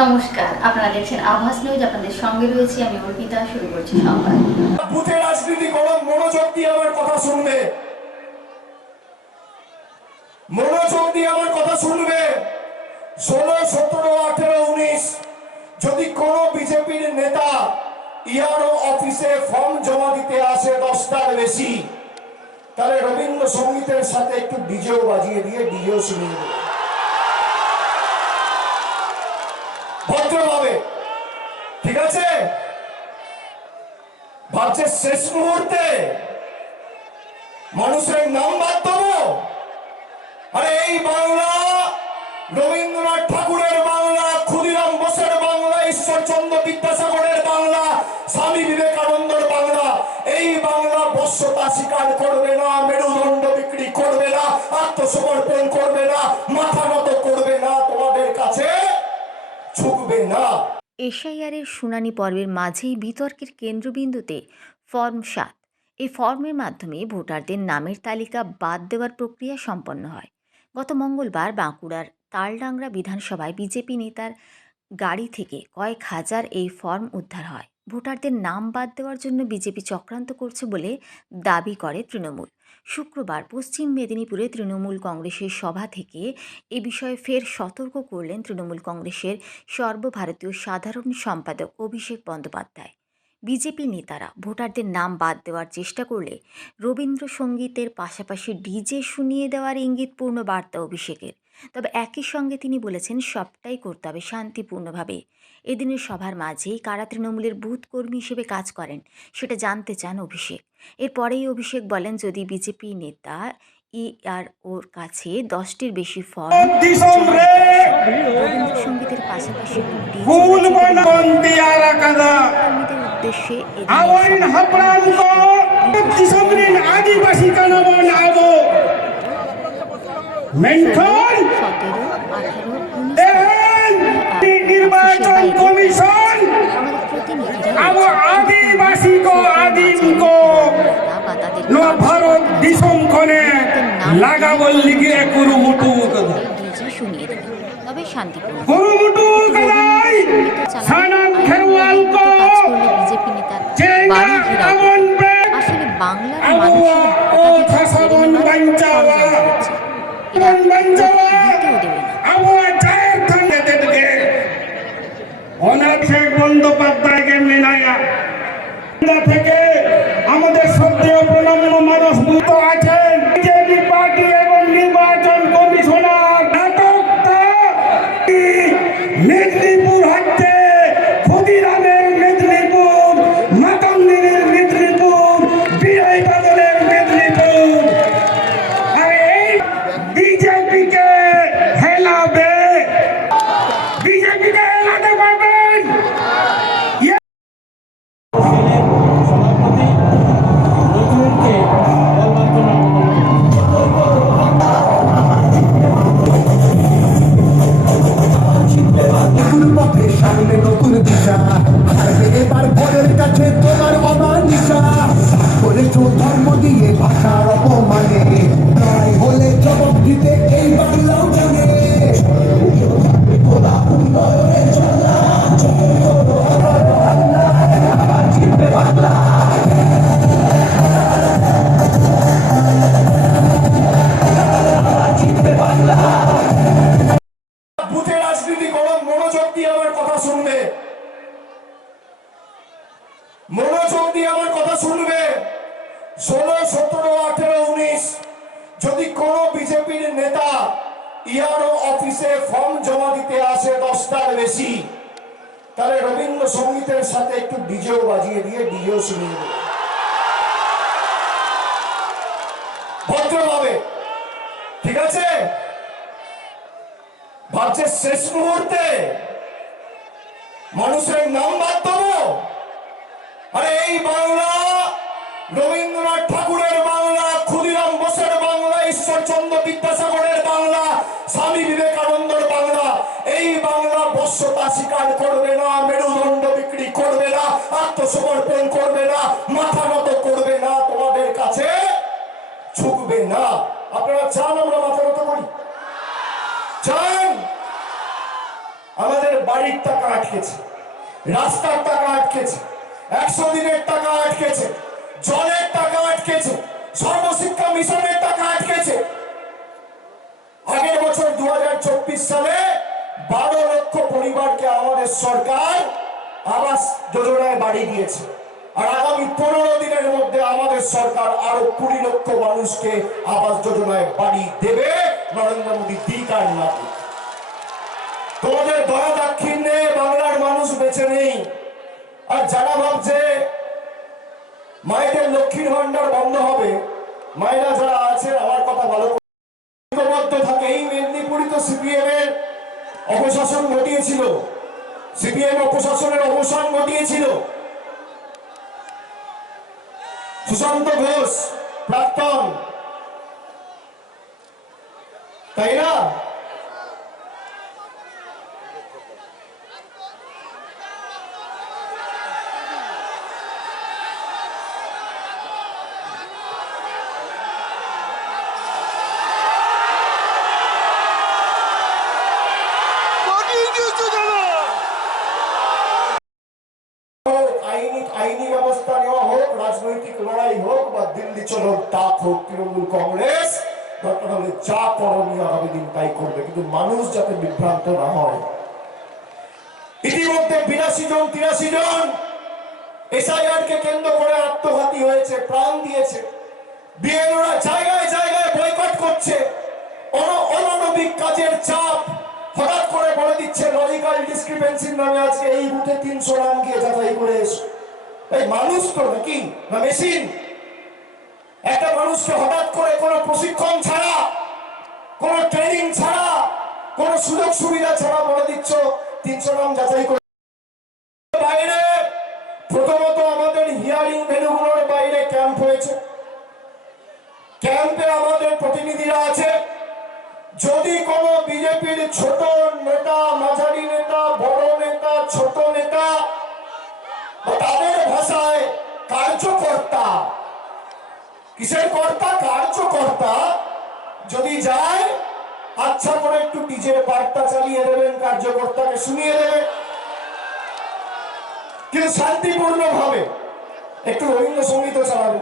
নমস্কার, আপনারা দেখছেন আভাস নিউজ। আপনাদের সঙ্গে রয়েছি আমি অর্পিতা। শুরু করছি সংবাদ। বুথে রাজনীতি করো, মনোযোগ দিয়ে আমার কথা শুনবে, মনোযোগ দিয়ে আমার কথা শুনবে। 16, 17, 18, 19 যদি কোন বিজেপির নেতা ইয়ারও অফিসে ফর্ম জমা দিতে আসে 10টার বেশি, তাহলে রবীন্দ্রসঙ্গীতের সাথে একটু ডিজেও বাজিয়ে দিয়ে ডিজেও শুনিয়ে দেবে ভদ্রভাবে, ঠিক আছে? ভাবছে শেষ মুহূর্তে মানুষের নাম বাদ দেবো? আরে এই বাংলা রবীন্দ্রনাথ ঠাকুরের বাংলা, ক্ষুদিরাম বোসের বাংলা, ঈশ্বরচন্দ্র বিদ্যাসাগরের বাংলা, স্বামী বিবেকানন্দের বাংলা। এই বাংলা বশ্যতা স্বীকার করবে না, মেরুদণ্ড বিক্রি করবে না, আত্মসমর্পণ করবে না, মাথা নত করবে না, তোমাদের কাছে ঝুঁকবে না। এসআইআরের শুনানি পর্বের মাঝেই বিতর্কের কেন্দ্রবিন্দুতে ফর্ম ৭। এই ফর্মের মাধ্যমে ভোটারদের নামের তালিকা বাদ দেওয়ার প্রক্রিয়া সম্পন্ন হয়। গত মঙ্গলবার বাঁকুড়ার তালডাংরা বিধানসভায় বিজেপি নেতার গাড়ি থেকে কয়েক হাজার এই ফর্ম উদ্ধার হয়। ভোটারদের নাম বাদ দেওয়ার জন্য বিজেপি চক্রান্ত করছে বলে দাবি করে তৃণমূল। শুক্রবার পশ্চিম মেদিনীপুরে তৃণমূল কংগ্রেসের সভা থেকে এ বিষয়ে ফের সতর্ক করলেন তৃণমূল কংগ্রেসের সর্বভারতীয় সাধারণ সম্পাদক অভিষেক বন্দ্যোপাধ্যায়। বিজেপি নেতারা ভোটারদের নাম বাদ দেওয়ার চেষ্টা করলে রবীন্দ্রসঙ্গীতের পাশাপাশি ডিজে শুনিয়ে দেওয়ার ইঙ্গিতপূর্ণ বার্তা অভিষেকের। তবে একই সঙ্গে তিনি বলেছেন সবটাই করতে হবে শান্তিপূর্ণভাবে। এদিনের সভার মাঝেই কারা তৃণমূলের বুথ কর্মী হিসেবে কাজ করেন সেটা জানতে চান অভিষেক। এরপরেই অভিষেক বলেন, যদি বিজেপি নেতা ওর কাছে 10টির বেশি ফর্ম রবীন্দ্রসঙ্গীতের পাশাপাশি কর্মীদের উদ্দেশ্যে निर्वाचन कमीशन अब आदिवासी को आदिम को भारत दिसम खने लागावल लिगे कुरुमुटु তবে শান্তিপূর্ণ कुरुमुटु कदाई सानम खेरवाल को বিজেপি নেতার বাড়ি ঘেরাও আসলে বাংলার মানুষের ओ फसबन बंचावा এরা बंचावा দিতেও দেবে না। अब जाए थंगे देदगे অনাথ বন্দ্যোপাধ্যায়কে মেনায়া থেকে আমাদের শ্রদ্ধেয় প্রণম্য মানস ভূত আছেন বিজেপি পার্টি এবং নির্বাচন কমিশনার নাটকটা মেদিনীপুর হচ্ছে ক্ষুদিরামের মেদিনীপুর, মাতঙ্গিনীর মেদিনীপুর, বিজয় বাদলের মেদিনীপুর। আর এই বিজেপিকে হেলাবে, বিজেপিকে হেলাতে পারবেন। সামনে নতুন দিশা এবার ভোরের কাছে তোমার অমানিসা করেছো ধর্ম দিয়ে ভাষার অপমানে, তাই হলে জবাব দিতে এই বাংলাও জানে। বাংলা বুথে রাজনীতি করো, মনোযোগ দিয়ে আমার কথা শুনবে, মনোযোগ দিয়ে আমার কথা শুনবে। 16, 17, 18, 19 যদি কোন বিজেপির নেতা ইয়ারও অফিসে ফর্ম জমা দিতে আসে 10টার বেশি, তাহলে রবীন্দ্রসঙ্গীতের সাথে একটু ডিজেও বাজিয়ে দিয়ে ডিজেও শুনিয়ে দেবে ভদ্রভাবে, ঠিক আছে? ভাবছে শেষ মুহূর্তে মানুষের নাম বাদ দেবো? আরে এই বাংলা রবীন্দ্রনাথ ঠাকুরের বাংলা, ক্ষুদিরাম বোসের বাংলা, ঈশ্বরচন্দ্র বিদ্যাসাগরের বাংলা, স্বামী বিবেকানন্দের বাংলা। এই বাংলা বশ্যতা স্বীকার করবে না, মেরুদণ্ড বিক্রি করবে না, আত্মসমর্পণ করবে না, মাথা নত করবে না, তোমাদের কাছে ঝুঁকবে না। আপনারা চান আমরা মাথা নত করি? চান আমাদের বাড়ির টাকা আটকেছে, রাস্তার টাকা আটকেছে, 100 দিনের টাকা আটকেছে, জলের টাকা আটকেছে, সর্বশিক্ষা মিশনের টাকা আটকেছে। আগের বছর 2024 সালে 12 লক্ষ পরিবারকে আমাদের সরকার আবাস যোজনায় বাড়ি দিয়েছে। আর আগামী 15 দিনের মধ্যে আমাদের সরকার আরো 20 লক্ষ মানুষকে আবাস যোজনায় বাড়ি দেবে, নরেন্দ্র মোদী দিক আর না দিক। তোমাদের দয়া দাক্ষিণ্যে বাংলার মানুষ বেঁচে নেই। আর যারা ভাবছে মায়েদের লক্ষ্মীর ভান্ডার বন্ধ হবে, মায়েরা যারা আছে আমার কথা ভালো থাকে। এই মেদিনীপুরই তো সিপিএম এর অপশাসন ঘটিয়েছিল, সিপিএম অপশাসনের অবসান ঘটিয়েছিল। সুশান্ত ঘোষ প্রাক্তন, তাই না? আইনি ব্যবস্থা নেওয়া হোক, রাজনৈতিক লড়াই হোক বা দিল্লি চলো ডাক হোক, তৃণমূল কংগ্রেস দরকার হলে যা করণীয় হবে দিন তাই করবে, কিন্তু মানুষ যাতে বিভ্রান্ত না হয়। ইতিমধ্যে 82 জন এসআইআর কে কেন্দ্র করে আত্মঘাতী হয়েছে, প্রাণ দিয়েছে। বিএলওরা জায়গায় জায়গায় বয়কট করছে। অমানবিক কাজের চাপ হঠাৎ করে বলে দিচ্ছে লজিক্যাল ডিসক্রিপেন্সির নামে আজকে এই বুথে 300 নাম গিয়ে যাচাই করে এসো। এই মানুষ তো নাকি না মেশিন? একটা মানুষকে হঠাৎ করে কোনো প্রশিক্ষণ ছাড়া, কোনো ট্রেনিং ছাড়া, কোনো সুযোগ সুবিধা ছাড়া বলে দিচ্ছ 300 নাম যাচাই করে। বাইরে প্রথমত আমাদের হিয়ারিং ভেন্যুগুলোর বাইরে ক্যাম্প হয়েছে, ক্যাম্পে আমাদের প্রতিনিধিরা আছে। যদি কোনো বিজেপির ছোট নেতা, মাঝারি নেতা, বড় নেতা, ছোট নেতা, তাদের ভাষায় কার্যকর্তা, কিসের কর্তা? কার্যকর্তা যদি যায়, আচ্ছা করে একটু ডিজের বার্তা চালিয়ে দেবেন, কার্যকর্তাকে শুনিয়ে দেবেন, কিন্তু শান্তিপূর্ণ ভাবে একটু রবীন্দ্রসঙ্গীত চালাবে,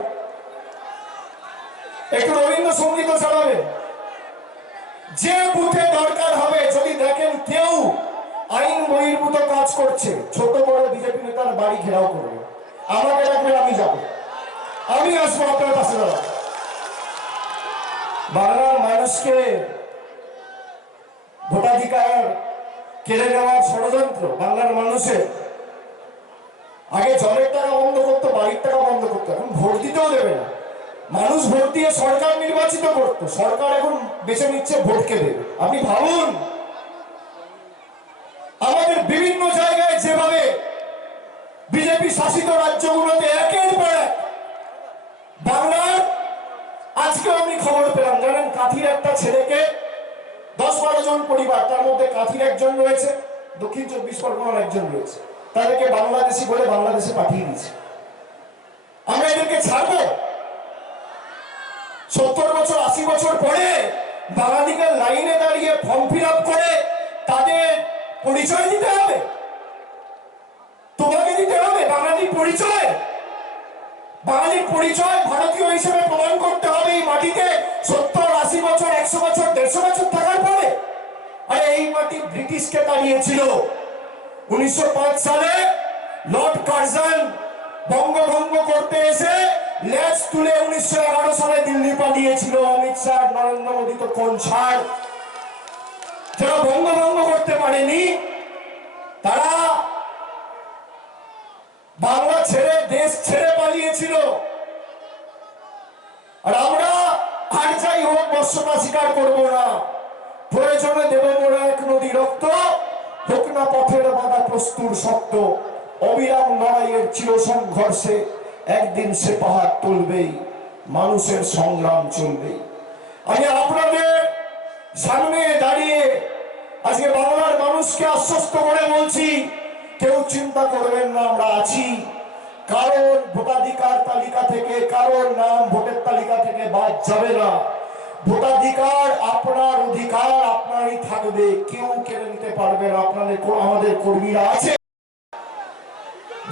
একটু রবীন্দ্রসঙ্গীত চালাবে। যে বুথে দরকার হবে, যদি দেখেন কেউ আইন বহির্ভূত কাজ করছে, ছোট বড় বিজেপি নেতার বাড়ি ঘেরাও করবে, আমাকে ডাকবে, আমি যাব, আমি আসবো আপনার পাশে দাঁড়াবো। বাংলার মানুষকে ভোটাধিকার কেড়ে নেওয়ার ষড়যন্ত্র বাংলার মানুষের। আগে জলের টাকা বন্ধ করতো, বাড়ির টাকা বন্ধ করতো, এখন ভোট দিতেও দেবে না। মানুষ ভোট দিয়ে সরকার নির্বাচিত করতো, সরকার এখন বেছে নিচ্ছে ভোটকে দেবে। আপনি ভাবুন, আমাদের বিভিন্ন জায়গায় যেভাবে বিজেপি শাসিত রাজ্যগুলোতে একের পর এক বাংলার, আজকে আমি খবর পেলাম, জানেন কাঁথির একটা ছেলেকে 10-12 জন পরিবার, তার মধ্যে কাঁথির একজন রয়েছে, দক্ষিণ 24 পরগনার একজন রয়েছে, তাদেরকে বাংলাদেশি বলে বাংলাদেশে পাঠিয়ে দিয়েছে। আমরা এদেরকে ছাড়বো? 70 বছর 80 বছর পরে বাঙালিকে লাইনে দাঁড়িয়ে ফর্ম ফিল আপ করে তাদের পরিচয় দিতে হবে, তোমাকে দিতে হবে বাঙালির পরিচয়। বাঙালির পরিচয় ভারতীয় হিসেবে প্রমাণ করতে হবে এই মাটিতে 70-80 বছর, 100 বছর, 150 বছর থাকার পরে। আর এই মাটি ব্রিটিশকে দাঁড়িয়েছিল। 1905 সালে লর্ড কার্জন বঙ্গভঙ্গ করতে এসে লেজ তুলে 1911 সালে দিল্লি পালিয়েছিল। অমিত শাহ, নরেন্দ্র মোদী তো কোন ছাড়, যারা বঙ্গভঙ্গ করতে পারেনি তারা বাংলা ছেড়ে, দেশ ছেড়ে পালিয়েছিল। আর আমরা আর যাই হোক বর্ষতা স্বীকার করবো না। প্রয়োজনে দেব মোরা এক নদী রক্ত, হোক না পথের বাধা প্রস্তুর শক্ত। অবিরাম লড়াইয়ের চির সংঘর্ষে একদিন সে পাহাড় তুলবেই, মানুষের সংগ্রাম চলবেই। আমি আপনাদের সামনে দাঁড়িয়ে আজকে বাংলার মানুষকে আশ্বস্ত করে বলছি, কেউ চিন্তা করবেন না, আমরা আছি। কারণ ভোটাধিকার তালিকা থেকে কারোর নাম ভোটের তালিকা থেকে বাদ যাবে না। ভোটাধিকার আপনার অধিকার আপনারই থাকবে, কেউ কেড়ে নিতে পারবে না। আমাদের কর্মীরা আছে।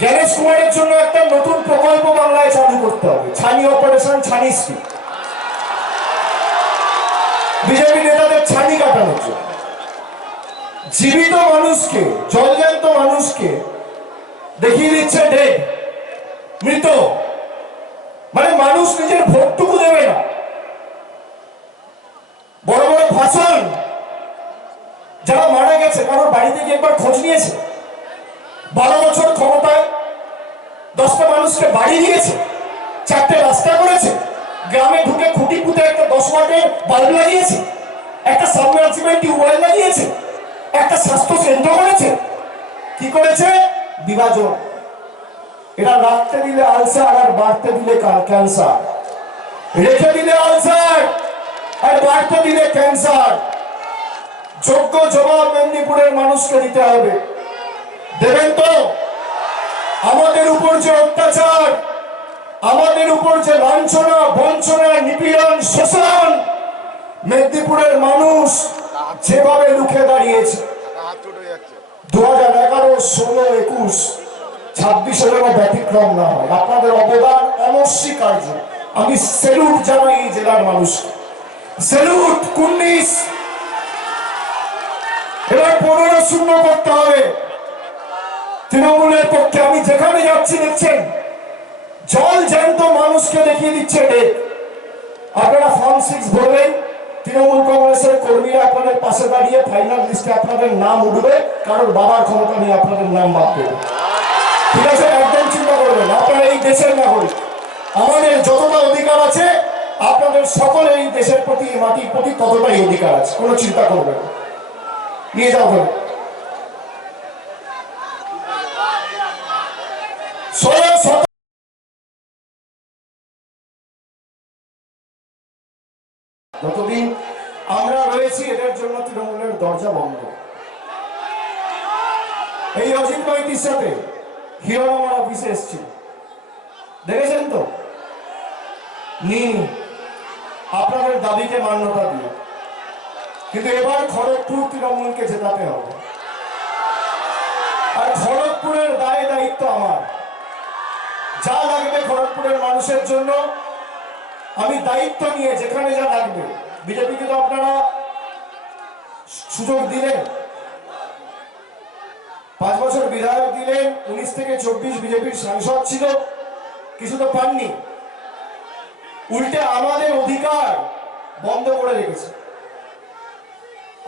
জ্ঞানেশ কুমারের জন্য একটা নতুন প্রকল্প বাংলায় চালু করতে হবে, ছানি অপারেশন ছানিশ্রী, বিজেপি নেতাদের ছানি কাটানোর জন্য। জীবিত মানুষকে, জলজ্যান্ত মানুষকে দেখিয়ে দিচ্ছে ডেড, মৃত, মানে মানুষ নিজের ভোটটুকু দেবে না। বড় বড় ভাষণ, যারা মারা গেছে কারোর বাড়িতে গিয়ে একবার খোঁজ নিয়েছে? 12 বছর ক্ষমতায় 10টা মানুষকে বাড়ি দিয়েছে, 4টে রাস্তা করেছে, গ্রামে ঢুকে খুঁটি পুঁতে একটা 10 ওয়াটের বাল্ব লাগিয়েছে, একটা সাবমার্সিবল টিউবওয়েল লাগিয়েছে, একটা স্বাস্থ্য কেন্দ্র করেছে। কি করেছে? বিভাজন। এটা রাখতে দিলে আলসার আর বাড়তে দিলে ক্যান্সার, রেখে দিলে আলসার আর বাড়তে দিলে ক্যান্সার। যোগ্য জবাব মেদিনীপুরের মানুষকে দিতে হবে। দেবেন তো? আমাদের উপর যে অত্যাচার, আমাদের উপর যে লাঞ্ছনা, বঞ্চনা, নিপীড়ন, শোষণ, মেদিনীপুরের মানুষ যেভাবে রুখে দাঁড়িয়েছে 2011, 16, 21, 26 যেন ব্যতিক্রম না হয়। আপনাদের অবদান অনস্বীকার্য। আমি স্যালুট জানাই এই জেলার মানুষকে, স্যালুট। 19 এবার 15-0 করতে হবে তৃণমূলের পক্ষে। আমি যেখানে যাচ্ছি দেখছেন জল জ্যান্ত মানুষকে দেখিয়ে দিচ্ছে ডেট। আপনারা ফর্ম 6 ভরবেন, তৃণমূল কংগ্রেসের কর্মীরা আপনাদের পাশে দাঁড়িয়ে ফাইনাল লিস্টে আপনাদের নাম উঠবে, কারোর বাবার ক্ষমতা নিয়ে আপনাদের নাম বাদ দেবে। ঠিক আছে? একদম চিন্তা করবেন। আপনারা এই দেশের নাগরিক, আমাদের যতটা অধিকার আছে আপনাদের সকলের এই দেশের প্রতি, মাটির প্রতি ততটাই অধিকার আছে। কোনো চিন্তা করবেন না। নিয়ে যাও হবে। যতদিন আমরা রয়েছি এদের জন্য তৃণমূলের দরজা বন্ধ। এই অজিত মাইতির সাথে হিরণ আমার অফিসে এসেছিল, দেখেছেন তো? আপনাদের দাবিকে মান্যতা দিয়ে। কিন্তু এবার খড়গপুর তৃণমূলকে জেতাতে হবে, আর খড়গপুরের দায় দায়িত্ব আমার। যা লাগবে খড়গপুরের মানুষের জন্য আমি দায়িত্ব নিয়ে যেখানে যা লাগবে। বিজেপিকে তো আপনারা সুযোগ দিলেন, 5 বছর বিধায়ক দিলেন, 19 থেকে 24 বিজেপির সাংসদ ছিল, কিছু তো পাননি। উল্টে আমাদের অধিকার বন্ধ করে রেখেছে।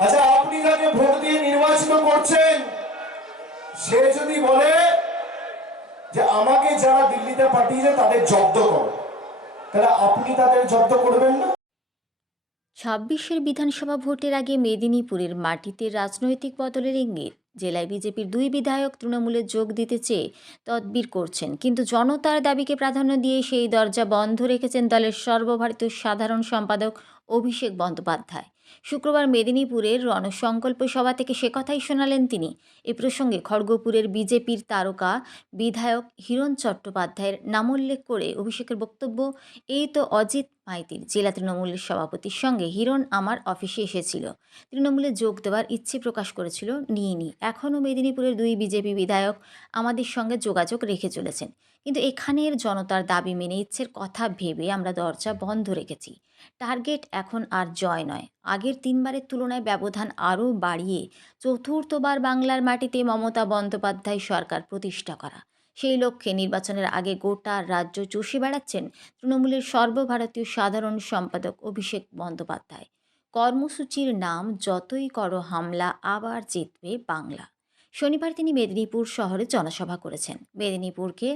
আচ্ছা, আপনি যাকে ভোট দিয়ে নির্বাচিত করছেন সে যদি বলে যে আমাকে যারা দিল্লিতে পাঠিয়েছে তাদের জব্দ করো, তাহলে আপনি তাদের জব্দ করবেন না? 26 বিধানসভা ভোটের আগে মেদিনীপুরের মাটিতে রাজনৈতিক বদলের ইঙ্গিত। জেলায় বিজেপির 2 বিধায়ক তৃণমূলে যোগ দিতে চেয়ে তদবির করছেন, কিন্তু জনতার দাবিকে প্রাধান্য দিয়ে সেই দরজা বন্ধ রেখেছেন দলের সর্বভারতীয় সাধারণ সম্পাদক অভিষেক বন্দ্যোপাধ্যায়। শুক্রবার মেদিনীপুরের রণসংকল্প সভা থেকে সে কথাই শোনালেন তিনি। এ প্রসঙ্গে খড়গপুরের বিজেপির তারকা বিধায়ক হিরণ চট্টোপাধ্যায়ের নামোল্লেখ করে অভিষেকের বক্তব্য, এই তো অজিত মাইতির জেলা তৃণমূলের সভাপতির সঙ্গে হিরণ আমার অফিসে এসেছিল, তৃণমূলে যোগ দেওয়ার ইচ্ছে প্রকাশ করেছিল, নিইনি। এখনও মেদিনীপুরের 2 বিজেপি বিধায়ক আমাদের সঙ্গে যোগাযোগ রেখে চলেছেন, কিন্তু এখানের জনতার দাবি মেনে ইচ্ছের কথা ভেবে আমরা দরজা বন্ধ রেখেছি। টার্গেট এখন আর জয় নয়, আগের 3 বারের তুলনায় ব্যবধান আরও বাড়িয়ে চতুর্থবার বাংলার মাটিতে মমতা বন্দ্যোপাধ্যায় সরকার প্রতিষ্ঠা করা। সেই লক্ষ্যে নির্বাচনের আগে গোটা রাজ্য চষে বেড়াচ্ছেন তৃণমূলের সর্বভারতীয় সাধারণ সম্পাদক অভিষেক বন্দ্যোপাধ্যায়। কর্মসূচির নাম যতই করো হামলা, আবার জিতবে বাংলা। শনিবার তিনি মেদিনীপুর শহরে জনসভা করেছেন। মেদিনীপুরকে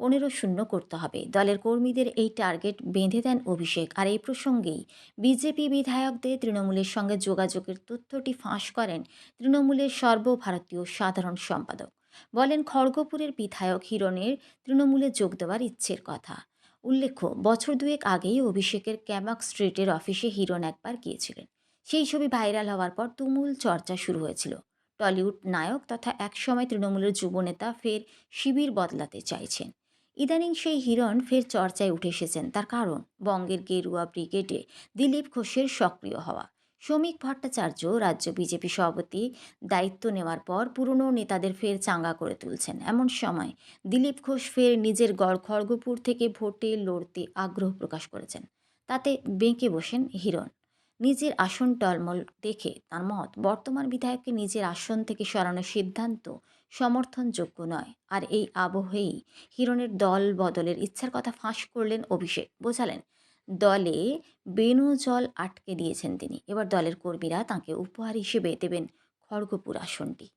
15-0 করতে হবে, দলের কর্মীদের এই টার্গেট বেঁধে দেন অভিষেক। আর এই প্রসঙ্গেই বিজেপি বিধায়কদের তৃণমূলের সঙ্গে যোগাযোগের তথ্যটি ফাঁস করেন তৃণমূলের সর্বভারতীয় সাধারণ সম্পাদক। বলেন, খড়গপুরের বিধায়ক হিরণের তৃণমূলে যোগ দেওয়ার ইচ্ছের কথা। উল্লেখ্য, বছর 2 আগেই অভিষেকের ক্যামাক স্ট্রিটের অফিসে হিরণ একবার গিয়েছিলেন। সেই ছবি ভাইরাল হওয়ার পর তুমুল চর্চা শুরু হয়েছিল। টলিউড নায়ক তথা একসময় তৃণমূলের যুবনেতা ফের শিবির বদলাতে চাইছেন। ইদানিং সেই হিরণ ফের চর্চায় উঠে এসেছেন। তার কারণ বঙ্গের গেরুয়া ব্রিগেডে দিলীপ ঘোষের সক্রিয় হওয়া। শ্রমিক ভট্টাচার্য রাজ্য বিজেপি সভাপতি দায়িত্ব নেওয়ার পর পুরনো নেতাদের ফের চাঙ্গা করে তুলছেন। এমন সময় দিলীপ ঘোষ ফের নিজের গড় খড়গপুর থেকে ভোটে লড়তে আগ্রহ প্রকাশ করেছেন। তাতে বেঁকে বসেন হিরণ। নিজের আসন টলমল দেখে তার মত, বর্তমান বিধায়ককে নিজের আসন থেকে সরানোর সিদ্ধান্ত সমর্থনযোগ্য নয়। আর এই আবহেই হিরণের দল বদলের ইচ্ছার কথা ফাঁস করলেন অভিষেক। বোঝালেন দলে বেনু জল আটকে দিয়েছেন তিনি। এবার দলের কর্মীরা তাঁকে উপহার হিসেবে দেবেন খড়গপুর আসনটি।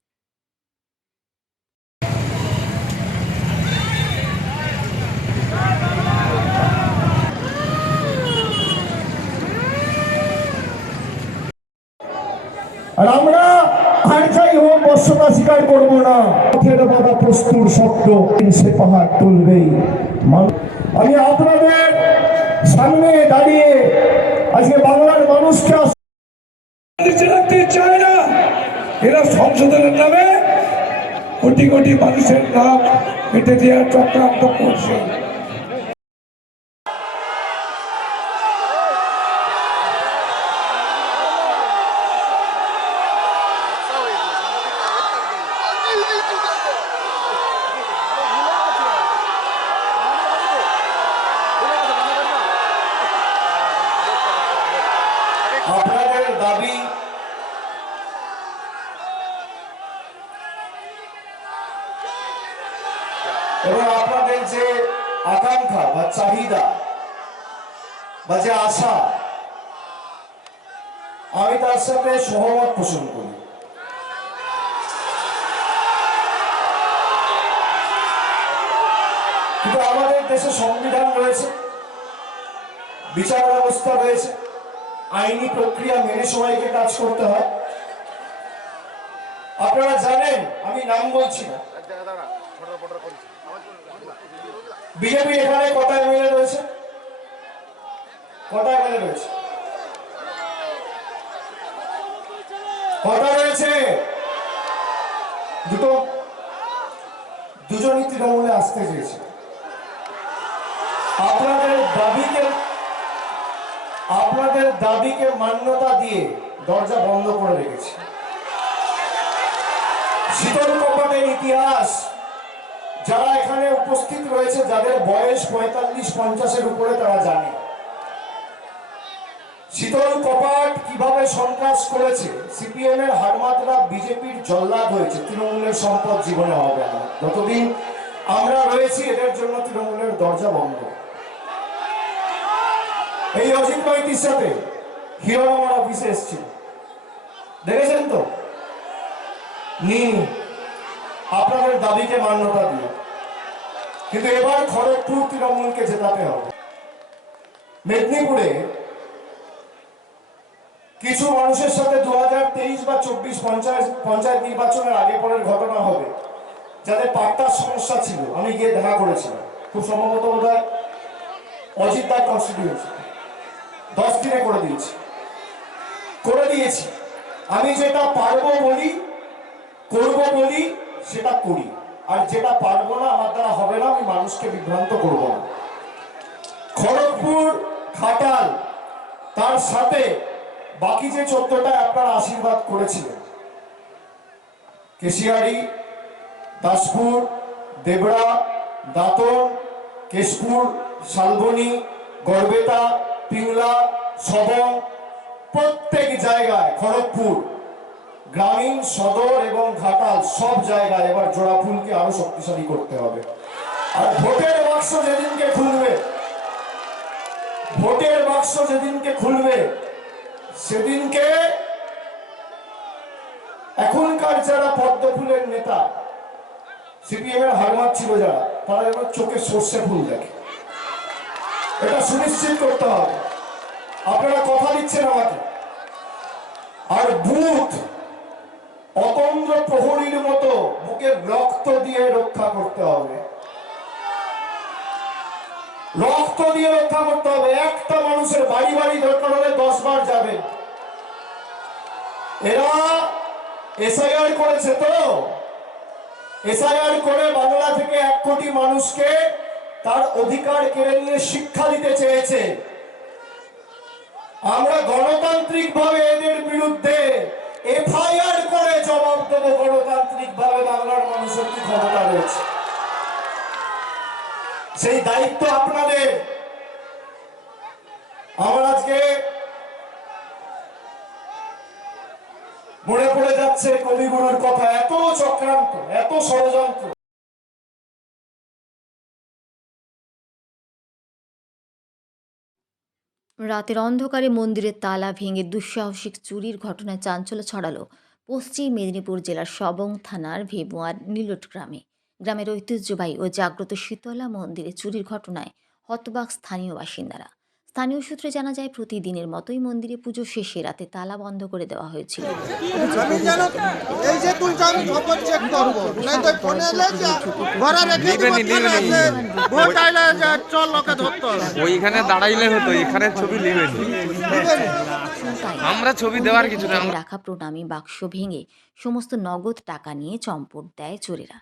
আর আমরা আর যাই হোক বর্ষতা স্বীকার করবো না। পথের বাধা প্রস্তুর শব্দ সে পাহাড় তুলবেই। আমি আপনাদের সামনে দাঁড়িয়ে আজকে বাংলার মানুষকে নিচে রাখতে চায় না। এরা সংশোধনের নামে কোটি কোটি মানুষের নাম কেটে দেওয়ার চক্রান্ত করছে। আপনাদের দাবি এবং আপনাদের যে আকাঙ্ক্ষা বা চাহিদা বা যে আশা, আমি তার সাথে সহমত পোষণ করি। কিন্তু আমাদের দেশে সংবিধান রয়েছে, বিচার ব্যবস্থা রয়েছে, আইনি প্রক্রিয়া মেনে সবাইকে কাজ করতে হয়। আপনারা জানেন, আমি নাম বলছি না, বিজেপি এখানে কটা এমএলএ রয়েছে? কটা এমএলএ রয়েছে? কটা রয়েছে? দুজনই তৃণমূলে আসতে চেয়েছে। আপনাদের দাবিকে মান্যতা দিয়ে দরজা বন্ধ করে রেখেছে। শীতল কপাটের ইতিহাস যারা এখানে উপস্থিত রয়েছে, যাদের বয়স 45-50-এর উপরে, তারা জানে শীতল কপাট কিভাবে সন্ত্রাস করেছে। সিপিএম এর হারমাতরা বিজেপির জল্লাদ হয়েছে। তৃণমূলের সম্পদ জীবনে হবে না। যতদিন আমরা রয়েছি এদের জন্য তৃণমূলের দরজা বন্ধ। এই অজিত মাইতির সাথে হিরণ আমার অফিসে এসেছিল, দেখেছেন তো? নিন আপনাদের দাবিকে মান্যতা দিয়ে। কিন্তু এবার খড়গপুর তৃণমূলকে জেতাতে হবে। মেদিনীপুরে কিছু মানুষের সাথে 2023 বা 24 পঞ্চায়েত নির্বাচনের আগে পরের ঘটনা হবে, যাদের পাট্টার সমস্যা ছিল। আমি গিয়ে দেখা করেছিলাম, খুব সম্ভবত বোধহয় অজিত দার কনস্টিটিউয়েন্সি। 10 দিনে করে দিয়েছি। আমি যেটা পারবো বলি, করব বলি, সেটা করি। আর যেটা পারবো না, আমার দ্বারা হবে না, আমি মানুষকে বিভ্রান্ত করব না। খড়গপুর, ঘাটাল, তার সাথে বাকি যে 14টায় আপনারা আশীর্বাদ করেছিলেন, কেশিয়ারি, দাসপুর, দেবড়া, দাঁতন, কেশপুর, শালবনী, গড়বেতা, পিংলা, সবং, প্রত্যেক জায়গায় খড়গপুর গ্রামীণ, সদর এবং ঘাটাল সব জায়গায় এবার জোড়াফুলকে আরো শক্তিশালী করতে হবে। আর ভোটের বাক্স যেদিনকে খুলবে সেদিনকে এখনকার যারা পদ্মফুলের নেতা, সিপিএম এর হারমাত ছিল যারা, তারা এবার চোখে সর্ষে ফুল দেখে। এটা সুনিশ্চিত করতে হবে। আপনারা কথা দিচ্ছেন আমাকে। আর বুথ অতন্দ্র প্রহরীর মতো বুকের রক্ত দিয়ে রক্ষা করতে হবে। রক্ত দিয়ে রক্ষা করতে হবে। একটা মানুষের বাড়ি বাড়ি দরকার হলে 10 বার যাবে। এরা এসআইআর করেছে তো, এসআইআর করে বাংলা থেকে 1 কোটি মানুষকে তার অধিকার কেড়ে নিয়ে শিক্ষা দিতে চেয়েছে। আমরা গণতান্ত্রিক ভাবে এদের বিরুদ্ধে এফআইআর করে জবাব দেবো। গণতান্ত্রিক ভাবে বাংলার মানুষের কি ক্ষমতা রয়েছে, সেই দায়িত্ব আপনাদের। আমার আজকে মনে পড়ে যাচ্ছে কবিগুরুর কথা, এত চক্রান্ত, এত ষড়যন্ত্র। রাতের অন্ধকারে মন্দিরের তালা ভেঙে দুঃসাহসিক চুরির ঘটনায় চাঞ্চল্য ছড়ালো পশ্চিম মেদিনীপুর জেলার সবং থানার ভেবুয়ার নীলট গ্রামে। গ্রামের ঐতিহ্যবাহী ও জাগ্রত শীতলা মন্দিরে চুরির ঘটনায় হতবাক স্থানীয় বাসিন্দারা। স্থানীয় সূত্রে জানা যায়, প্রতিদিনের মতোই মন্দিরে পুজো শেষে রাতে তালা বন্ধ করে দেওয়া হয়েছিল। ওইখানে দাঁড়াইলে হতো, এখানে ছবি নেবে আমরা ছবি দেওয়ার কিছু না। রাখা প্রণামী বাক্স ভেঙে সমস্ত নগদ টাকা নিয়ে চম্পট দেয় চোরেরা।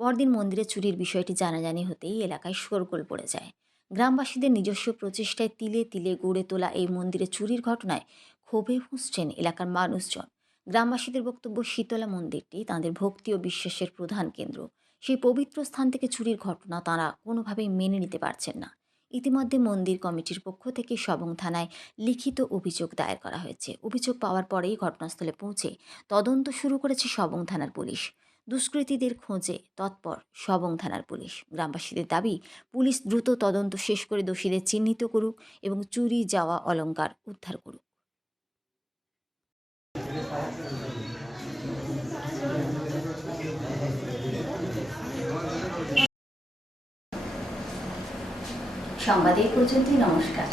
পরদিন মন্দিরে চুরির বিষয়টি জানাজানি হতেই এলাকায় শোরগোল পড়ে যায়। গ্রামবাসীদের নিজস্ব প্রচেষ্টায় তিলে তিলে গড়ে তোলা এই মন্দিরে চুরির ঘটনায় ক্ষোভে ফুঁসছেন এলাকার মানুষজন। গ্রামবাসীদের বক্তব্য, শীতলা মন্দিরটি তাঁদের ভক্তি ও বিশ্বাসের প্রধান কেন্দ্র। সেই পবিত্র স্থান থেকে চুরির ঘটনা তাঁরা কোনোভাবেই মেনে নিতে পারছেন না। ইতিমধ্যে মন্দির কমিটির পক্ষ থেকে সবং থানায় লিখিত অভিযোগ দায়ের করা হয়েছে। অভিযোগ পাওয়ার পরেই ঘটনাস্থলে পৌঁছে তদন্ত শুরু করেছে সবং থানার পুলিশ। দুষ্কৃতীদের খোঁজে তৎপর সবং থানার পুলিশ। গ্রামবাসীদের দাবি, পুলিশ দ্রুত তদন্ত শেষ করে দোষীদের চিহ্নিত করুক এবং চুরি যাওয়া অলংকার উদ্ধার করুক। সংবাদ এই পর্যন্তই। নমস্কার।